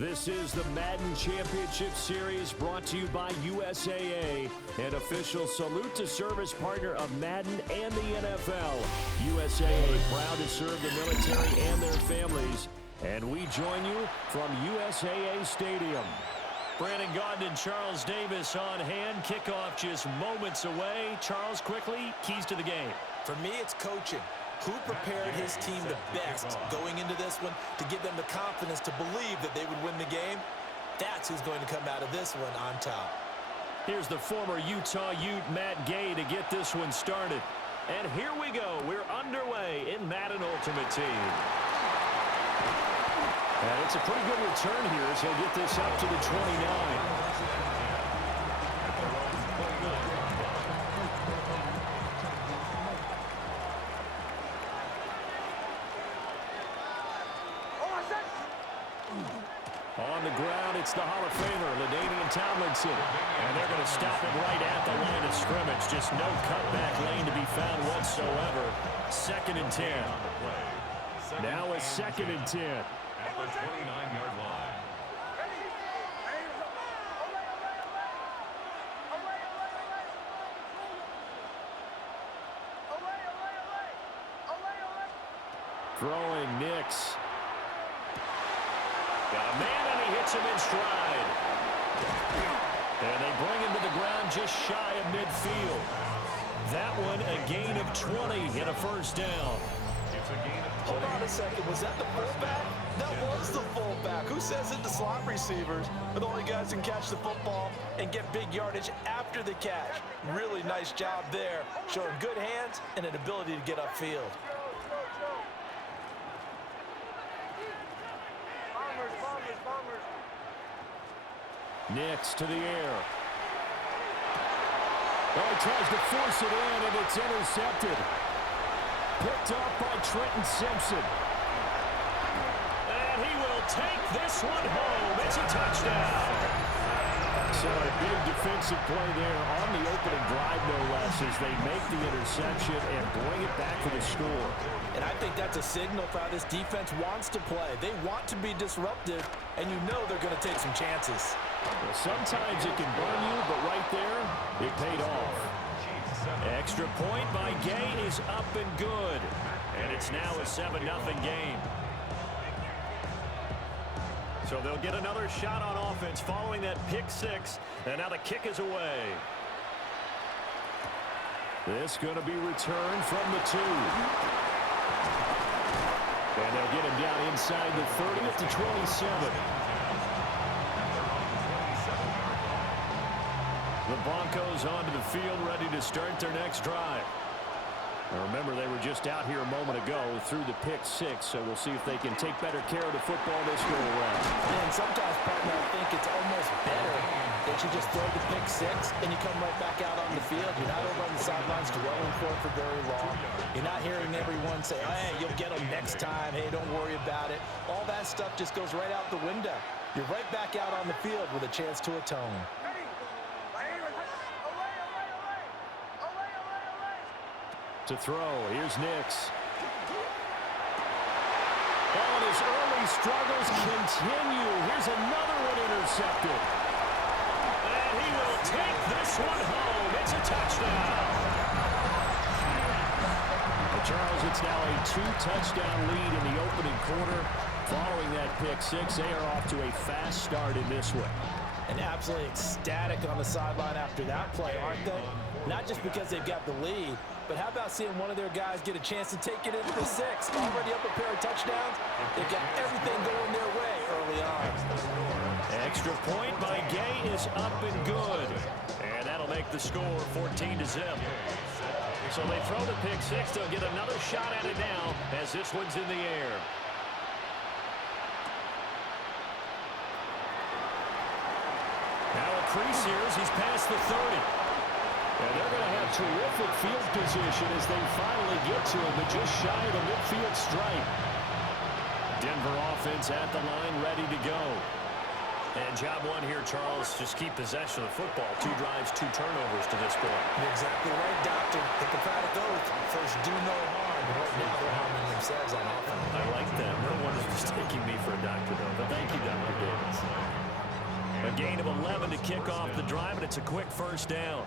This is the Madden Championship Series brought to you by USAA, an official salute to service partner of Madden and the NFL. USAA proud to serve the military and their families. And we join you from USAA Stadium. Brandon Gaudin and Charles Davis on hand. Kickoff just moments away. Charles, quickly, keys to the game. For me, it's coaching. Who prepared his team the best going into this one to give them the confidence to believe that they would win the game? That's who's going to come out of this one on top. Here's the former Utah Ute, Matt Gay, to get this one started. And here we go. We're underway in Madden Ultimate Team. And it's a pretty good return here as he'll get this up to the 29. On the ground, it's the Hall of Famer, LaDainian Tomlinson. And they're going to stop him right at the line of scrimmage. Just no cutback lane to be found whatsoever. 2nd and 10. Now a 2nd and 10. At the 29-yard line. Throwing Nix. Got a man, and he hits him in stride. And they bring him to the ground just shy of midfield. That one a gain of 20 and a first down. Hold on a second. Was that the fullback? That was the fullback. Who says it? The slot receivers are the only guys who can catch the football and get big yardage after the catch. Really nice job there, showing good hands and an ability to get upfield. Nix to the air. Oh, he tries to force it in, and it's intercepted. Picked off by Trenton Simpson. And he will take this one home. It's a touchdown. So a big defensive play there on the opening drive, no less, as they make the interception and bring it back for the score. And I think that's a signal for how this defense wants to play. They want to be disruptive, and you know they're going to take some chances. Well, sometimes it can burn you, but right there, it paid off. Extra point by Gay is up and good. And it's now a 7-0 game. So they'll get another shot on offense following that pick six. And now the kick is away. This going to be returned from the 2. And they'll get him down inside the 30 at the 27. The Broncos onto the field, ready to start their next drive. Now remember, they were just out here a moment ago through the pick six, so we'll see if they can take better care of the football this go around. And sometimes, partner, I think it's almost better that you just throw the pick six and you come right back out on the field. You're not over on the sidelines dwelling for it for very long. You're not hearing everyone say, hey, you'll get them next time. Hey, don't worry about it. All that stuff just goes right out the window. You're right back out on the field with a chance to atone. To throw, here's Nix. And his early struggles continue. Here's another one intercepted. And he will take this one home. It's a touchdown. And Charles, it's now a 2-touchdown lead in the opening quarter. Following that pick six, they are off to a fast start in this one. And absolutely ecstatic on the sideline after that play, aren't they? Not just because they've got the lead, but how about seeing one of their guys get a chance to take it into the 6? Already up a pair of touchdowns. They've got everything going their way early on. Extra point by Gay is up and good. And that'll make the score 14-0. So they throw the pick six. They'll get another shot at it now as this one's in the air. Now a crease here as he's past the 30. And they're going to have terrific field position as they finally get to him, but just shy of the midfield stripe. Denver offense at the line, ready to go. And job one here, Charles, just keep possession of the football. 2 drives, 2 turnovers to this point. You're exactly right, Doctor. Hippocratic oath. First, do no harm. Right now, they're harming themselves on offense. I like that. No one is mistaking me for a doctor, though. But thank you, Dr. Davis. A gain of 11 to kick off the drive, and it's a quick first down.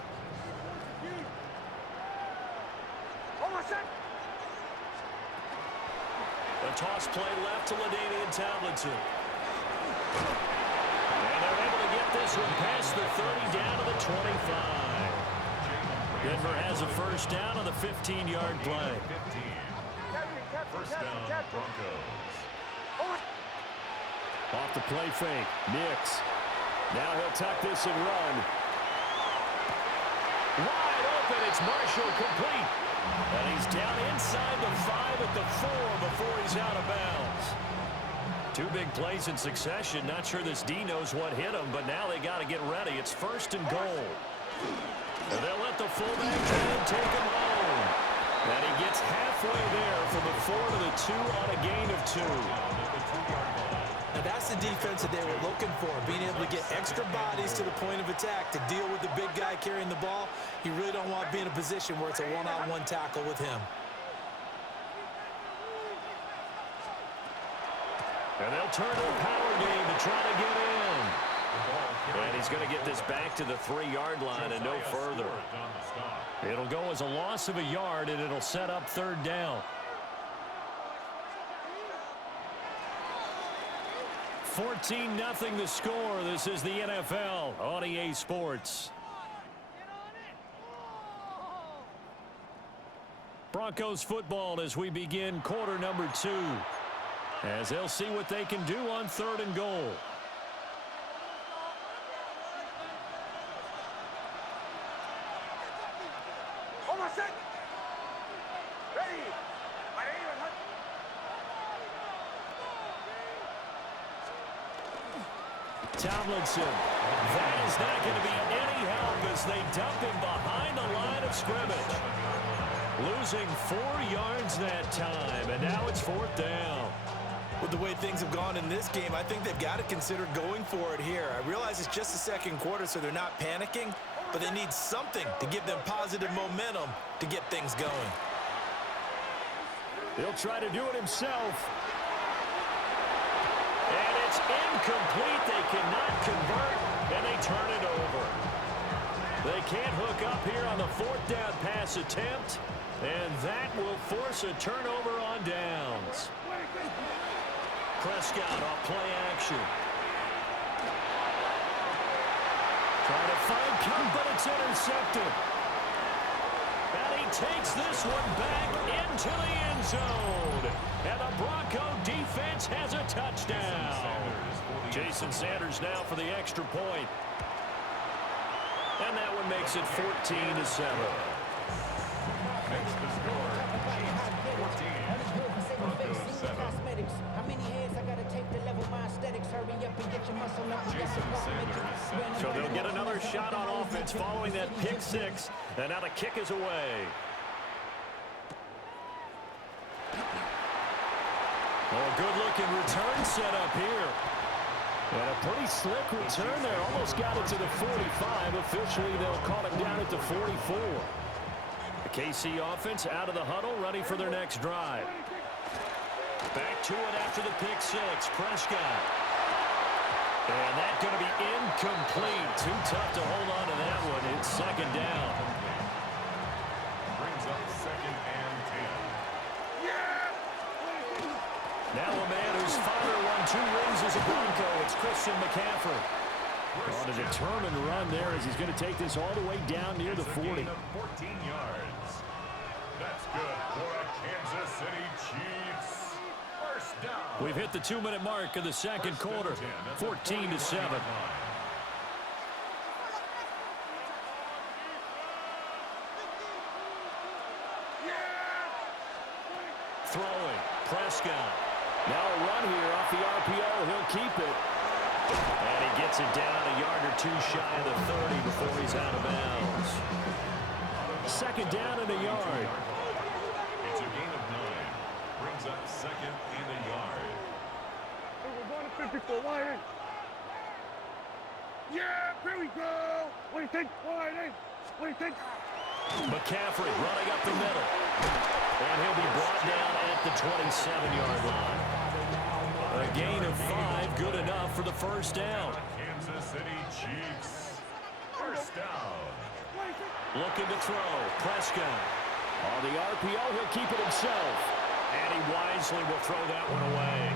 A toss play left to LaDainian Tomlinson. And they're able to get this one past the 30 down to the 25. Denver has a first down on the 15-yard play. First down, Broncos. Off the play fake, Nix. Now he'll tuck this and run. Wide open, it's Marshall complete. And he's down inside the 5 at the 4 before he's out of bounds. 2 big plays in succession. Not sure this D knows what hit him, but now they got to get ready. It's first and goal. And they'll let the fullback try and take him home. And he gets halfway there from the 4 to the 2 on a gain of 2. Now that's the defense that they were looking for, being able to get extra bodies to the point of attack to deal with the big guy carrying the ball. You really don't want to be in a position where it's a one-on-one tackle with him. And they'll turn to a power game to try to get in. And he's going to get this back to the 3-yard line and no further. It'll go as a loss of a yard, and it'll set up 3rd down. 14-0 the score. This is the NFL on EA Sports. Broncos football as we begin quarter number 2. As they'll see what they can do on 3rd and goal. Tomlinson. That is not going to be any help as they dump him behind the line of scrimmage. Losing 4 yards that time, and now it's 4th down. With the way things have gone in this game, I think they've got to consider going for it here. I realize it's just the 2nd quarter, so they're not panicking, but they need something to give them positive momentum to get things going. He'll try to do it himself. And it's incomplete. They cannot convert, and they turn it over. They can't hook up here on the 4th down pass attempt, and that will force a turnover on downs. Prescott off play action. Trying to find Cook, but it's intercepted. And he takes this one back into the end zone. And the Bronco defense has a touchdown. Jason Sanders now for the extra point. And that one makes it 14-7. Makes the score, Chiefs 14, Broncos 7. How many heads I gotta take to level my aesthetics? Hurry up and get your muscle up. Jason Sanders set. So they'll get another shot on offense following that pick 6. And now the kick is away. Oh, good-looking return set up here. And a pretty slick return there. Almost got it to the 45. Officially, they'll call it down at the 44. The KC offense out of the huddle, ready for their next drive. Back to it after the pick 6. Prescott. And that's going to be incomplete. Too tough to hold on to that one. It's 2nd down. Brings up 2nd and 10. Now a man whose father won 2 rings as a Bronco. It's Christian McCaffrey. On a determined run there as he's going to take this all the way down near the 40. 14 yards. That's good for a Kansas City Chiefs. First down. We've hit the 2-minute mark of the 2nd quarter. 14-7. Throwing. Prescott. Now a run here off the RPO. He'll keep it. And he gets it down a yard or 2 shy of the 30 before he's out of bounds. 2nd down and a yard. It's a gain of 9. Brings up 2nd and a yard. Yeah, here we go. What do you think? What do you think? McCaffrey running up the middle. And he'll be brought down at the 27-yard line. A gain of 5, good enough for the first down. Kansas City Chiefs. First down. Looking to throw. Prescott. On the RPO, he'll keep it himself. And he wisely will throw that one away.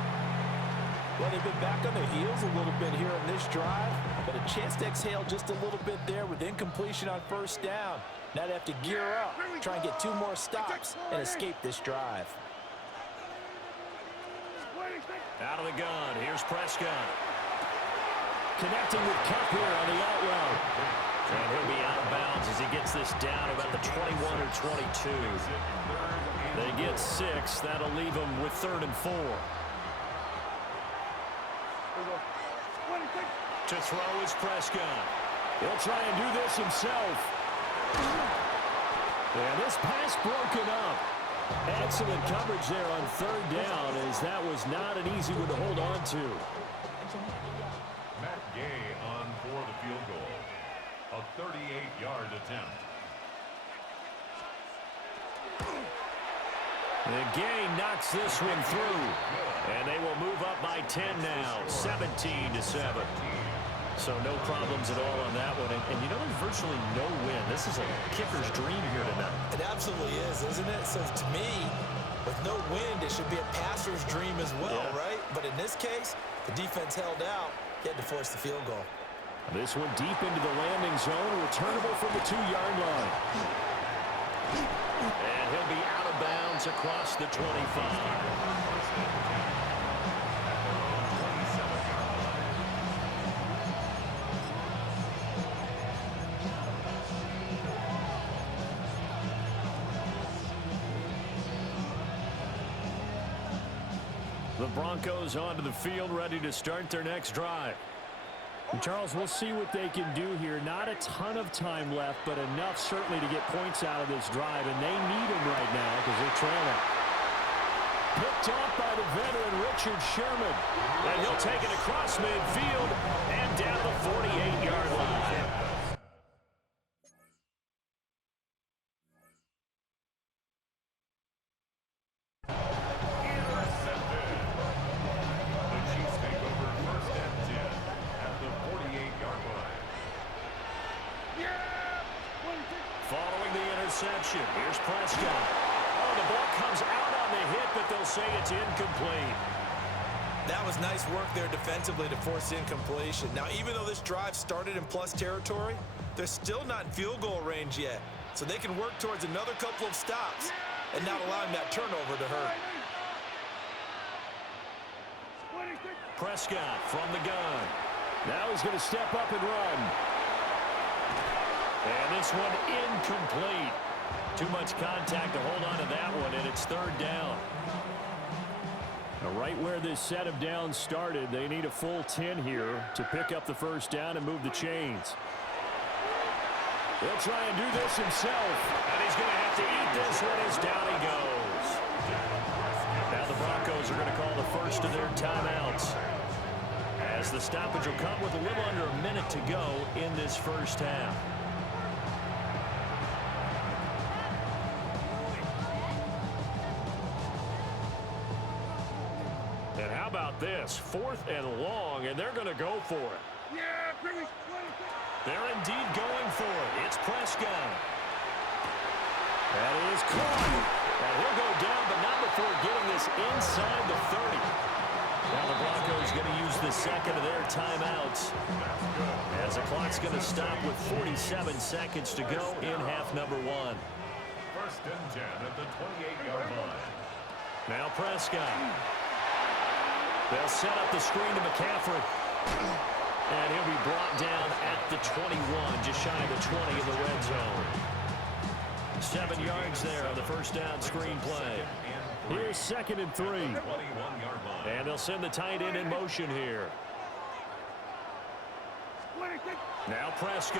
Well, they've been back on their heels a little bit here on this drive, but a chance to exhale just a little bit there with incompletion on first down. Now they have to gear up, try and get 2 more stops, and escape this drive. Out of the gun, here's Prescott. Connecting with Cup here on the out route. And he'll be out of bounds as he gets this down about the 21 or 22. They get 6. That'll leave them with 3rd and 4. To throw is Prescott. He'll try and do this himself. And this pass broken up. Excellent coverage there on 3rd down, as that was not an easy one to hold on to. Matt Gay on for the field goal. A 38-yard attempt. And Gay knocks this one through. And they will move up by 10 now, 17-7. So no problems at all on that one. And you know, there's virtually no win. This is a kicker's dream here tonight. It absolutely is, isn't it? So to me, with no wind, it should be a passer's dream as well, right? But in this case, the defense held out. He had to force the field goal. This one deep into the landing zone, returnable from the 2-yard line. And he'll be out of bounds across the 25. The Broncos onto the field, ready to start their next drive. And Charles, we'll see what they can do here. Not a ton of time left, but enough certainly to get points out of this drive, and they need them right now because they're trailing. Picked off by the veteran Richard Sherman, and he'll take it across midfield and down the 48-yard line. Interception. Here's Prescott. Oh, the ball comes out on the hit, but they'll say it's incomplete. That was nice work there defensively to force incompletion. Now, even though this drive started in plus territory, they're still not in field goal range yet. So they can work towards another couple of stops and not allowing that turnover to hurt. Prescott from the gun. Now he's going to step up and run. And this one incomplete. Too much contact to hold on to that one, and it's 3rd down. Now, right where this set of downs started, they need a full 10 here to pick up the first down and move the chains. He'll try and do this himself, and he's going to have to eat this one as down he goes. Now the Broncos are going to call the first of their timeouts, as the stoppage will come with a little under a minute to go in this first half. And how about this? 4th and long, and they're going to go for it. They're indeed going for it. It's Prescott. That is caught. And he'll go down, but not before getting this inside the 30. Now the Broncos going to use the second of their timeouts, as the clock's going to stop with 47 seconds to go in half number 1. 1st and 10 at the 28-yard line. Now Prescott. They'll set up the screen to McCaffrey. And he'll be brought down at the 21, just shy of the 20 in the red zone. 7 yards there on the first down screen play. Here's 2nd and 3. And they'll send the tight end in motion here. Now Prescott.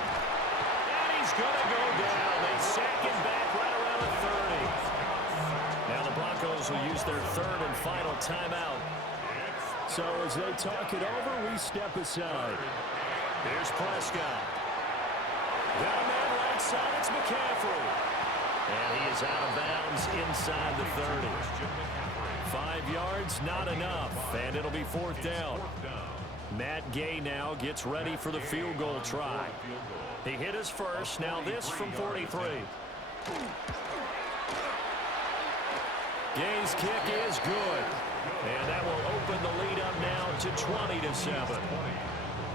And he's going to go down. They sack him back right around the 30. Now the Broncos will use their 3rd and final timeout So as they talk it over, we step aside. Here's Prescott. Got a man right side. It's McCaffrey. And he is out of bounds inside the 30. 5 yards, not enough. And it'll be 4th down. Matt Gay now gets ready for the field goal try. He hit his first. Now this from 43. Gay's kick is good. And that will open the lead up now to 20-7.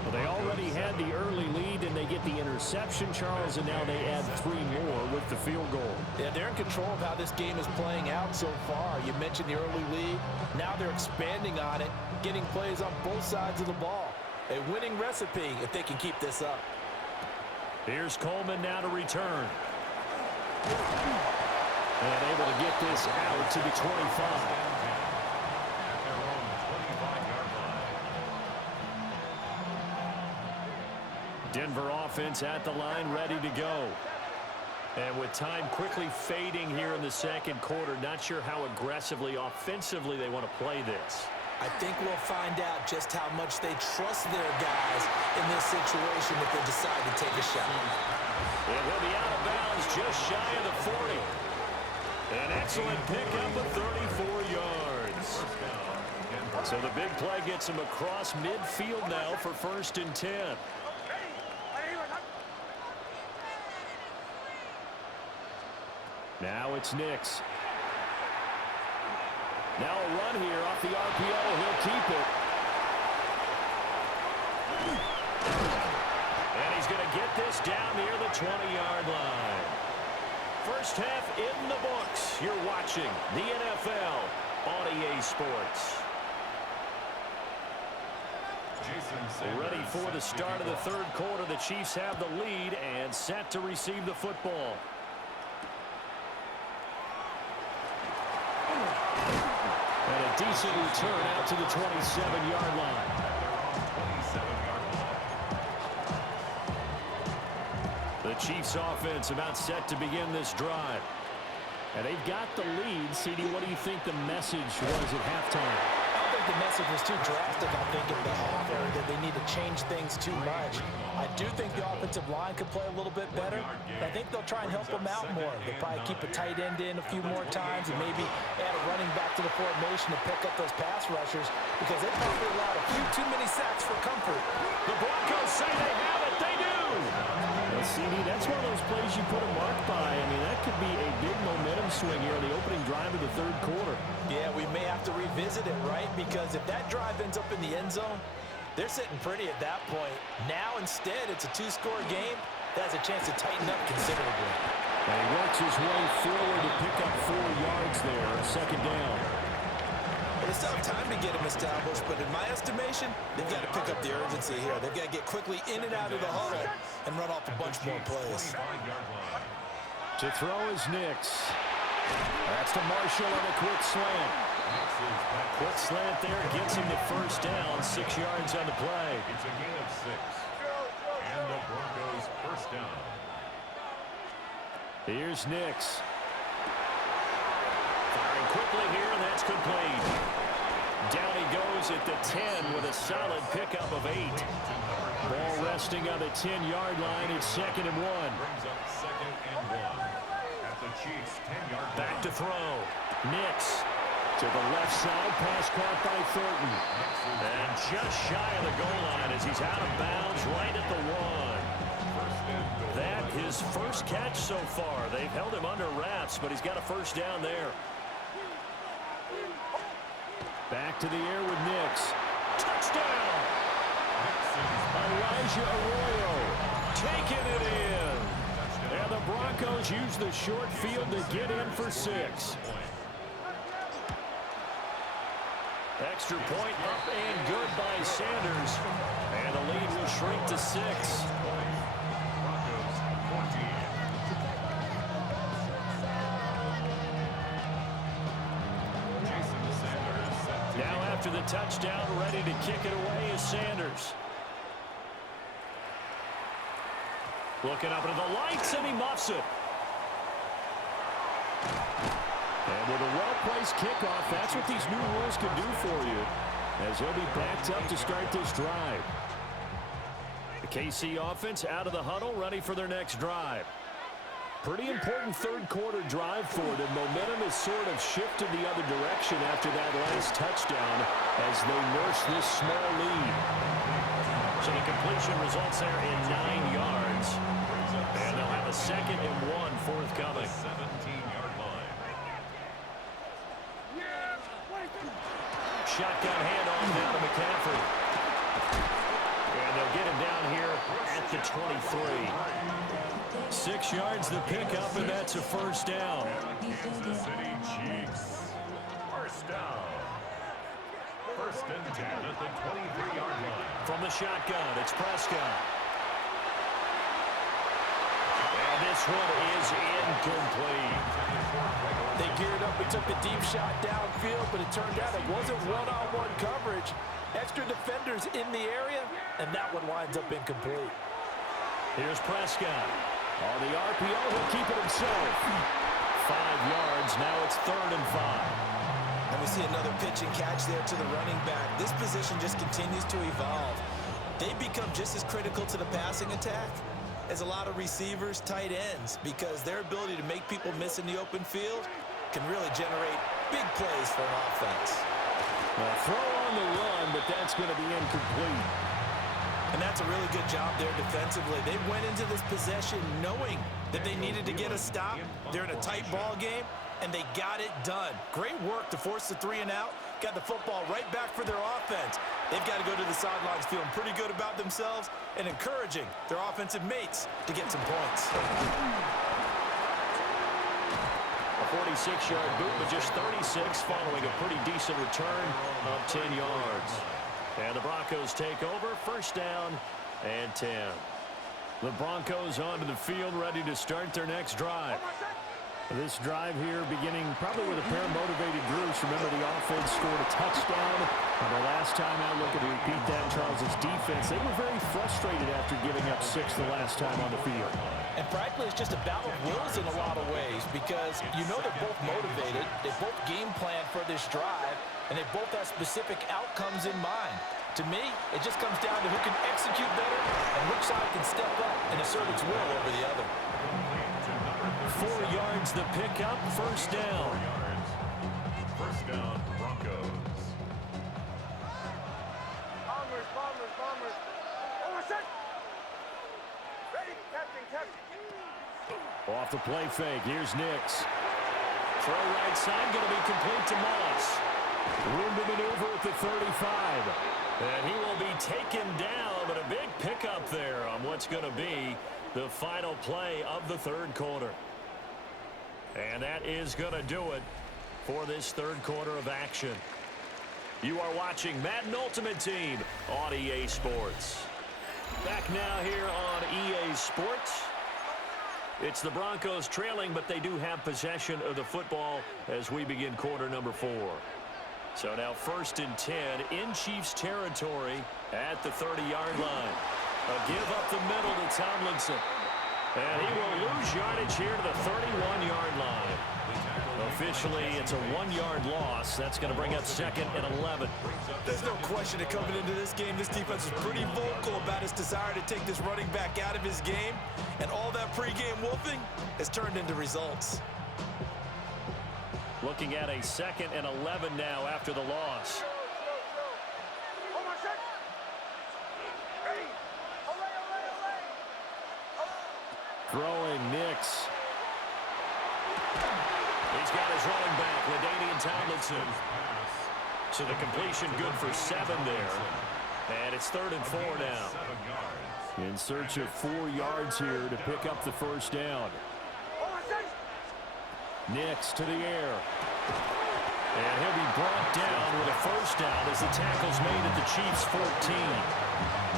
Well, they already had the early lead, and they get the interception, Charles, and now they add 3 more with the field goal. Yeah, they're in control of how this game is playing out so far. You mentioned the early lead. Now they're expanding on it, getting plays on both sides of the ball. A winning recipe if they can keep this up. Here's Coleman now to return. And able to get this out to the 25. Denver offense at the line, ready to go. And with time quickly fading here in the second quarter, not sure how aggressively, offensively they want to play this. I think we'll find out just how much they trust their guys in this situation if they decide to take a shot. It will be out of bounds just shy of the 40. An excellent pickup of 34 yards. So the big play gets him across midfield now for 1st and 10. Now it's Nix. Now a run here off the RPO. He'll keep it. And he's going to get this down near the 20-yard line. First half in the books. You're watching the NFL on EA Sports. Ready for the start of the third quarter. The Chiefs have the lead and set to receive the football. And a decent return out to the 27-yard line. The Chiefs offense about set to begin this drive. And they've got the lead. CD, what do you think the message was at halftime? I think the message was too drastic, I think, in the half area, that they need to change things too much. I do think the offensive line could play a little bit better. I think they'll try and help them out more. They'll probably keep a tight end in a few more times and maybe add a running back to the formation to pick up those pass rushers because they probably allowed a few too many sacks for comfort. The Broncos say they have it. They do. Well, CD, that's one of those plays you put a mark by. I mean, that could be a big momentum swing here on the opening drive of the third quarter. Yeah, we may have to revisit it, right? Because if that drive ends up in the end zone, they're sitting pretty at that point. Now, instead, it's a 2-score game. That has a chance to tighten up considerably. And he works his way forward to pick up 4 yards there, second down. They still have time to get him established, but in my estimation, they've got to pick up the urgency here. They've got to get quickly in and out of the huddle and run off a bunch more plays. To throw is Nix. That's to Marshall on a quick slant. Quick slant there gets him the first down, 6 yards on the play. It's a gain of 6. And the Broncos first down. Here's Nix. Firing quickly here, and that's complete. Down he goes at the 10 with a solid pickup of 8. Ball resting on the 10-yard line. It's 2nd and 1. Brings up 2nd and 1. At the Chiefs' 10-yard line. Back to throw. Nix to the left side. Pass caught by Thornton. And just shy of the goal line as he's out of bounds right at the 1. That his first catch so far. They've held him under wraps, but he's got a first down there. Back to the air with Nix. Touchdown! Elijah Arroyo taking it in. And the Broncos use the short field to get in for 6. Extra point up and good by Sanders. And the lead will shrink to 6. Now after the touchdown, ready to kick it away is Sanders. Looking up into the lights, and he muffs it. And with a well-placed kickoff, that's what these new rules can do for you. as he'll be backed up to start this drive. The KC offense out of the huddle, ready for their next drive. Pretty important third quarter drive for them. Momentum has sort of shifted the other direction after that last touchdown as they nurse this small lead. So the completion results there in 9 yards. And they'll have a 2nd and 1 forthcoming. 17-yard line. Shotgun handoff down to McCaffrey. And they'll get him down here at the 23. 6 yards the pickup, and that's a first down. Kansas City Chiefs. First down. 1st and 10 at the 23-yard line. From the shotgun, it's Prescott. And this one is incomplete. They geared up and took the deep shot downfield, but it turned out it wasn't one-on-one coverage. Extra defenders in the area, and that one winds up incomplete. Here's Prescott. On the RPO, he'll keep it himself. 5 yards, now it's 3rd and 5. And we see another pitch and catch there to the running back. This position just continues to evolve. They become just as critical to the passing attack as a lot of receivers, tight ends, because their ability to make people miss in the open field can really generate big plays for an offense. Well, throw on the run, but that's going to be incomplete. And that's a really good job there defensively. They went into this possession knowing that they needed to get a stop. They're in a tight ball game, and they got it done. Great work to force the 3 and out. Got the football right back for their offense. They've got to go to the sidelines feeling pretty good about themselves and encouraging their offensive mates to get some points. A 46-yard boot, but just 36 following a pretty decent return of 10 yards. And the Broncos take over, 1st down and 10. The Broncos onto the field, ready to start their next drive. This drive here beginning probably with a pair of motivated groups. Remember, the offense scored a touchdown. And the last time out, looking to repeat that, Charles' defense, they were very frustrated after giving up 6 the last time on the field. And frankly, it's just a battle of wills in a lot of ways because you know they're both motivated, they both game plan for this drive, and they both have specific outcomes in mind. To me, it just comes down to who can execute better and which side can step up and assert its will over the other. 4 yards the pickup, 1st down. 4 yards. 1st down, Broncos. Bombers. Oh, set. Ready, Captain. Off the play fake, here's Nix. Throw right side, going to be complete to Moss. Room to maneuver at the 35. And he will be taken down, but a big pickup there on what's going to be the final play of the 3rd quarter. And that is going to do it for this 3rd quarter of action. You are watching Madden Ultimate Team on EA Sports. Back now here on EA Sports. It's the Broncos trailing, but they do have possession of the football as we begin quarter number 4. So now 1st and 10 in Chiefs territory at the 30-yard line. A give up the middle to Tomlinson. And he will lose yardage here to the 31-yard line. Officially, it's a 1-yard loss. That's going to bring up 2nd and 11. There's no question that coming into this game, this defense is pretty vocal about its desire to take this running back out of his game. And all that pregame wolfing has turned into results. Looking at a 2nd and 11 now after the loss. Throwing Nix. He's got his running back, LaDainian Tomlinson. So the completion good for 7 there. And it's 3rd and 4 now. In search of 4 yards here to pick up the 1st down. Nix to the air. And he'll be brought down with a 1st down as the tackle's made at the Chiefs' 14.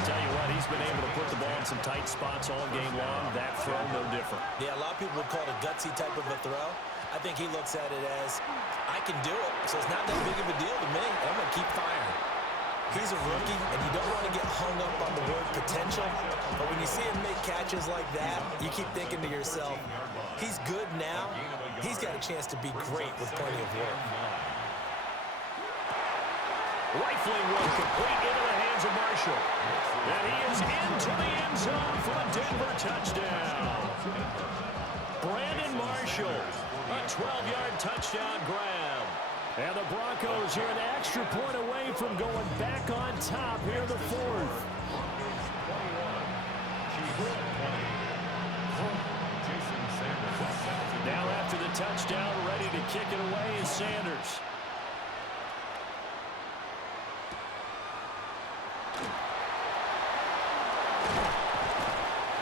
Tell you what, he's been able to put the ball in some tight spots all game long. That throw, no different. Yeah, a lot of people would call it a gutsy type of a throw. I think he looks at it as, I can do it, so it's not that big of a deal to me. I'm going to keep firing. He's a rookie, and you don't want to get hung up on the word potential. But when you see him make catches like that, you keep thinking to yourself, he's good now. He's got a chance to be great with plenty of work. Rifling one complete into the hands of Marshall. And he is into the end zone for a Denver touchdown. Brandon Marshall, a 12-yard touchdown grab. And the Broncos here an extra point away from going back on top here in the fourth. Now after the touchdown, ready to kick it away is Sanders.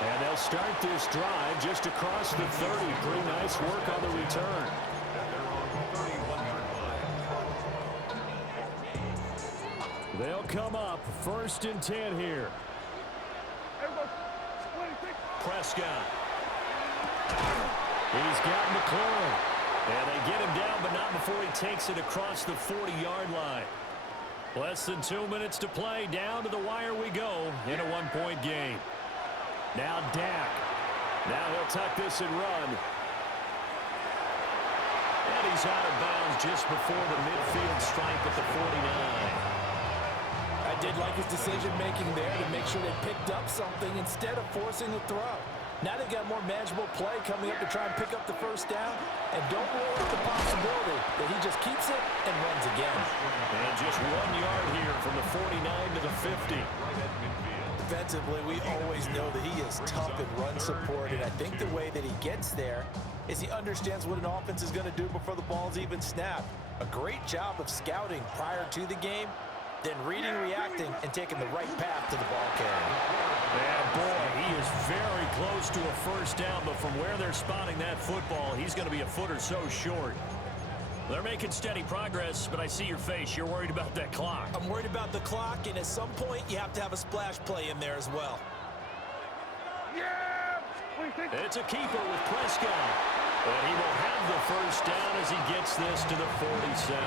And they'll start this drive just across the 30. Pretty nice work on the return. They'll come up 1st and 10 here. Prescott. He's got McLaurin. And they get him down, but not before he takes it across the 40-yard line. Less than 2 minutes to play. Down to the wire we go in a one-point game. Now Dak. Now he'll tuck this and run. And he's out of bounds just before the midfield stripe at the 49. I did like his decision-making there to make sure they picked up something instead of forcing the throw. Now they've got more manageable play coming up to try and pick up the first down. And don't rule out the possibility that he just keeps it and runs again. And just 1 yard here from the 49 to the 50. Defensively, we always know that he is tough in run support, and I think the way that he gets there is he understands what an offense is going to do before the ball's even snapped. A great job of scouting prior to the game, then reading, reacting, and taking the right path to the ball carrier. And boy, he is very close to a first down, but from where they're spotting that football, he's going to be a foot or so short. They're making steady progress, but I see your face. You're worried about that clock. I'm worried about the clock, and at some point, you have to have a splash play in there as well. It's a keeper with Prescott. And he will have the first down as he gets this to the 47.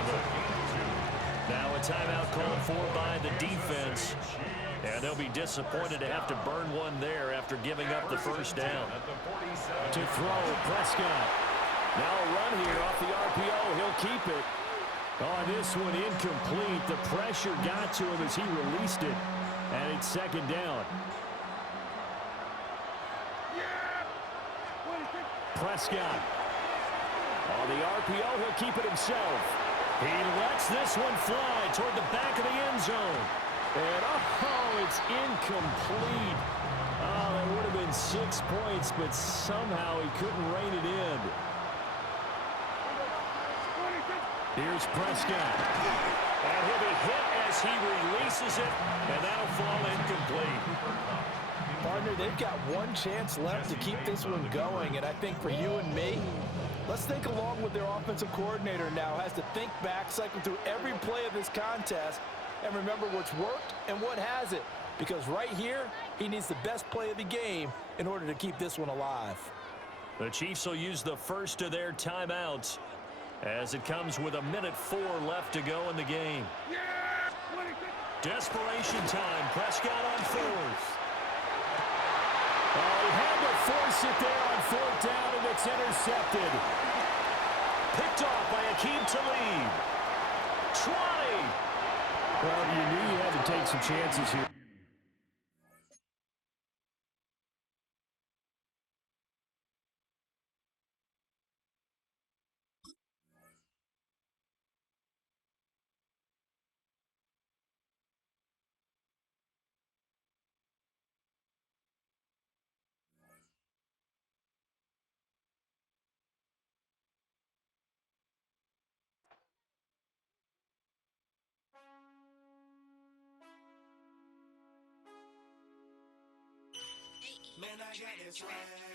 Now a timeout called for by the defense. And they'll be disappointed to have to burn one there after giving up the first down. To throw, Prescott. Now a run here off the RPO. He'll keep it. On this one, incomplete. The pressure got to him as he released it. And it's 2nd down. Prescott. On the RPO, he'll keep it himself. He lets this one fly toward the back of the end zone. And, oh, it's incomplete. Oh, that would have been 6 points, but somehow he couldn't rein it in. Here's Prescott. And he'll be hit as he releases it, and that'll fall incomplete. Partner, they've got one chance left to keep this one going, and I think for you and me, let's think along with their offensive coordinator now. Has to think back, cycle through every play of this contest, and remember what's worked and what hasn't. Because right here, he needs the best play of the game in order to keep this one alive. The Chiefs will use the first of their timeouts as it comes with 1:04 left to go in the game. Desperation time. Prescott on 4th. Oh, he had to force it there on 4th down, and it's intercepted. Picked off by Akeem Talib. 20. Well, you knew you had to take some chances here. Man, I got this swag.